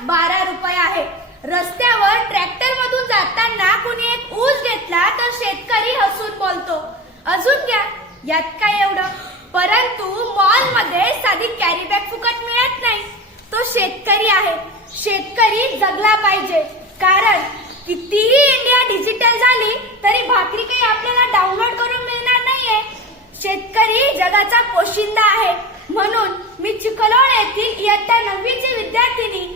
बारा रुपये आहे. रस्त्यावर ट्रॅक्टर मधून जाताना कुणी एक ऊस घेतला तर शेतकरी हसून बोलतो अजून घ्या यात काय एवढं? परंतु मॉलमध्ये साधी कॅरी बॅग फुकट मिळत नाही. तो शेतकरी आहे. शेतकरी जगला पाहिजे. कारण कितीही इंडिया डिजिटल झाली तरी भाकरी काही आपल्याला डाउनलोड करून मिळणार नाहीये. शेतकरी जगाचा पोशिंदा आहे. म्हणून मी चिखलोड येथील इयत्ता नववीची विद्यार्थिनी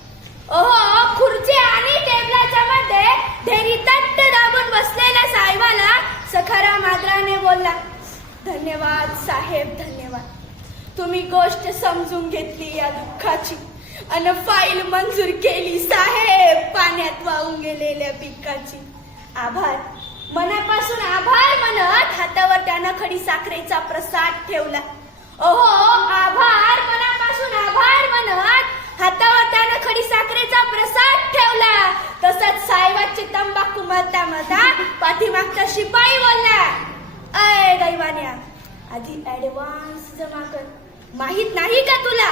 ओहो खुर्ची आणि टेबलाच्या मध्ये ढेरी तट्ट दाबून बसलेल्या साहेबाला सखारा आदराने बोलला धन्यवाद साहेब धन्यवाद. तुम्ही गोष्ट समजून घेतली या दुःखाची. अन फाईल मंजूर केली साहेब पाण्यात वाहून गेलेल्या पिकाची. आभार. मनापासून आभार म्हणत हातावर त्यानं खडी साखरेचा प्रसाद ठेवला. ओहो आभार. मनापासून आभार म्हणत हातावर त्यानं खडी साखरेचा प्रसाद ठेवला तसंच साहेबाची तंबाखू मरता मरता पाठीमागचा शिपाई बोलला अय दैवान्या आधी ऍडव्हान्स जमा कर. माहीत नाही का तुला?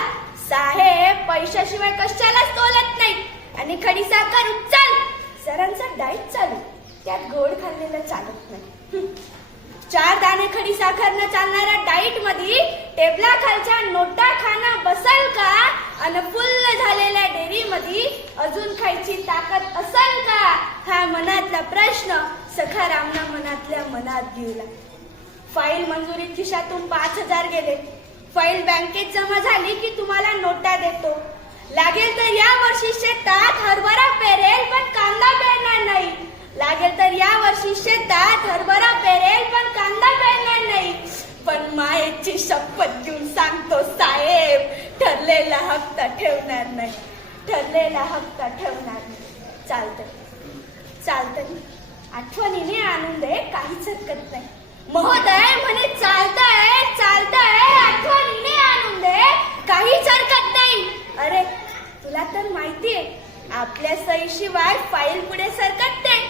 साहेब पैशाशिवाय कशालाच तोलत नाही? आणि खडी साखर उचल. सरांचा डाईट चालू. त्यात गोड खाल्लेलं चालत नाही. चार दाणे खडी साखर न चालणाऱ्या डाईटमध्ये टेबला खालच्या नोटा खाना बसल का? आणि फुल्ल झालेल्या डेरी मध्ये अजून खायची ताकद असेल का? हा मनातला प्रश्न सखारामना मनातल्या मनात घेऊला फाईल मंजुरीत खिशातून पाच हजार गेले. फाईल बँकेत जमा झाली की तुम्हाला नोटा देतो. लागेल तर या वर्षी शेतात हरभरा पेरेल पण कांदा पेरणार नाही. लागेल तर या वर्षी शेतात हरभरा पेरेल पण कांदा पेरणार नाही. पण मायेची शपथ घेऊन सांगतो साहेब ठरलेला हप्ता ठेवणार नाही. ठरलेला हप्ता ठेवणार नाही. चालतं चालतं आठवणीने आणून दे काहीच हरकत नाही. महोदय म्हणे चालतंय चालतंय. आठवणीने आणून दे काहीच हरकत नाही. अरे तुला तर माहितीये आपल्या सहीशिवाय फाईल पुढे सरकत नाही.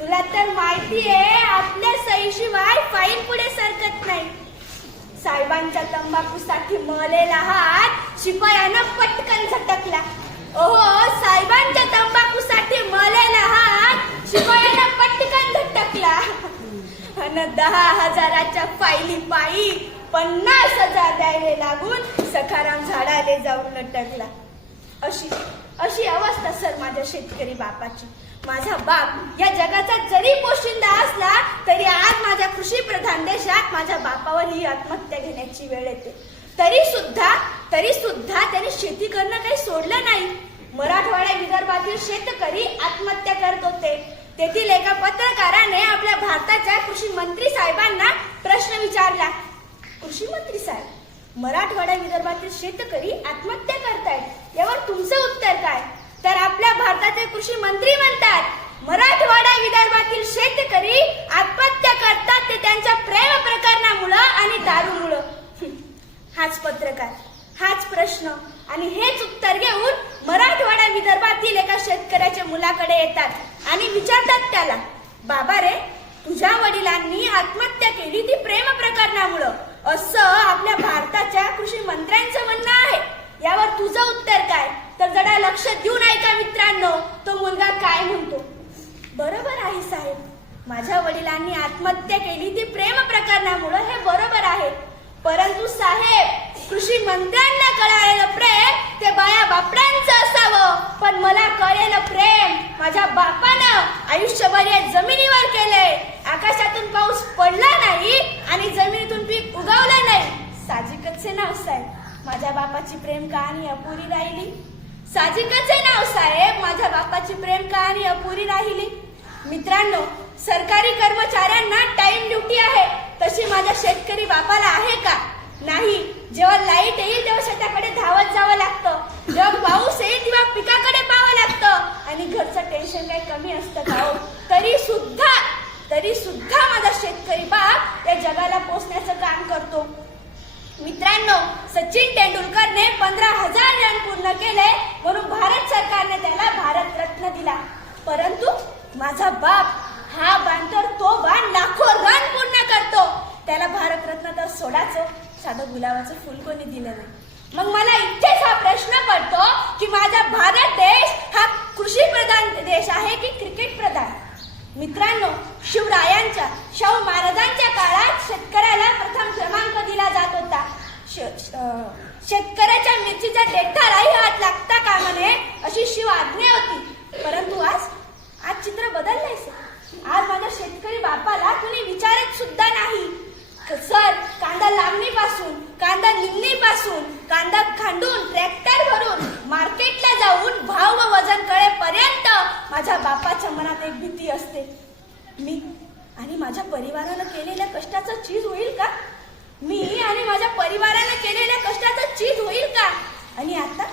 तुला तर माहितीये आपल्या सहीशिवाय फाईल पुढे सरकत नाही. साहेबांच्या तंबाखूसाठी मळलेला हात शिपायानं पटकन झटकला. ओहो साहेबांच्या तंबाखूसाठी मलेला हात शिपायानं पटकन झटकला. अन दहा हजाराच्या फायली पायी पन्नास हजार द्यायला लागून सखाराम झाडाले जाऊन लटकला. अशी अशी अवस्था सर माझ्या शेतकरी बापाची. माझा बाप या जगाचा जरी पोशिंदा असला तरी आज माझ्या कृषी प्रधान देशात माझ्या बापावर ही आत्महत्या घेण्याची वेळ येते. तरी सुद्धा तरी सुद्धा त्यांनी शेती करणं काही सोडलं नाही. मराठवाड्या विदर्भातील शेतकरी आत्महत्या करत होते. तेथील एका पत्रकाराने आपल्या भारताच्या कृषी मंत्री साहेबांना प्रश्न विचारला कृषी मंत्री साहेब मराठवाड्या विदर्भातील शेतकरी आत्महत्या करतायत. यावर तुमचं उत्तर काय? तर आपल्या भारताचे कृषी मंत्री म्हणतात मराठवाडा विदर्भातील शेतकरी आत्महत्या करतात ते त्यांच्या प्रेम प्रकरणामुळं आणि दारूमुळं. हाच पत्रकार. प्रश्न. आणि हेच उत्तर घेऊन मराठवाडा विदर्भातील एका शेतकऱ्याच्या मुलाकडे येतात आणि विचारतात त्याला बाबा रे तुझ्या वडिलांनी आत्महत्या केली ती प्रेम प्रकरणामुळं. असं आपल्या भारताच्या कृषी मंत्र्यांचं म्हणणं आहे. यावर तुझं उत्तर काय? तर जरा लक्ष देऊन ऐका मित्रांनो तो मुलगा काय म्हणतो. बरोबर आहे साहेब. माझ्या वडिलांनी आत्महत्या केली ती प्रेम प्रकरणामुळं हे बरोबर आहे. परंतु साहेब कृषी मंत्र्यांना कळालेलं प्रेम ते बाया बापड्यांचं असावं. पण मला कळलेलं प्रेम. माझ्या बापानं आयुष्यभर या जमिनीवर केलंय. आकाशातून पाऊस पडला नाही आणि जमिनीतून पीक उगवलं नाही. साजिकच नाव साहेब. माझ्या बापाची प्रेम कहाणी अपुरी राहिली. साजिकच नाव साहेब. माझ्या बापाची प्रेम कहाणी अपुरी राहिली. मित्रांनो सरकारी कर्मचाऱ्यांना टाइम ड्युटी आहे. तशी माझ्या शेतकरी बापाला आहे का? नाही. जेव्हा लाइट येईल तेव्हा शेताकडे धावत जावं लागतं. जेव्हा पाऊस येईल तेव्हा पिकाकडे पाहावं लागतं. आणि घरचं टेन्शन काही कमी असतं का हो? तरी सुद्धा तरी सुद्धा माझा शेतकरी बाप या जगाला पोचण्याचं काम करतो. मित्रांनो सचिन तेंडुलकरने पंधरा हजार रन पूर्ण केले म्हणून भारत सरकारने त्याला भारत रत्न दिला. परंतु माझा बाप हा बाण तर तो बाण लाखो रन पूर्ण करतो. त्याला भारतरत्न तर सोडाचं साधं गुलाबाचं फुल कोणी दिलं नाही. मग मला इथेच हा प्रश्न पडतो की माझा भारत देश हा कृषी प्रधान देश आहे की क्रिकेट प्रधान? मित्रांनो शिवरायांच्या शाहू महाराजांच्या काळात शेतकऱ्याला प्रथम क्रमांक दिला जात होता. श- मिरचीचा शेतकऱ्याच्या मिरचीच्या हात लागता कामा नये अशी शिव आज्ञा होती. परंतु आज चित्र बदललंय सर आज माझ्या शेतकरी बापाला कुणी विचारत सुद्धा नाही सर कांदा लावणीपासून कांदा पासून कांदा खांडून ट्रॅक्टर भरून मार्केटला जाऊन भाव व वजन कळेपर्यंत माझ्या बापाच्या मनात एक भीती असते. मी आणि माझ्या परिवारानं केलेल्या कष्टाचं चीज होईल का? मी आणि माझ्या परिवारानं केलेल्या कष्टाचं चीज होईल का? आणि आता?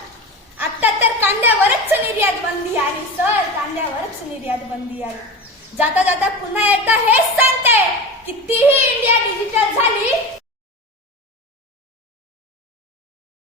आता तर कांद्यावरच निर्यात बंदी आली सर. कांद्यावरच निर्यात बंदी आली जाता जाता पुन्हा एकदा हेच सांगते कितीही इंडिया डिजिटल झाली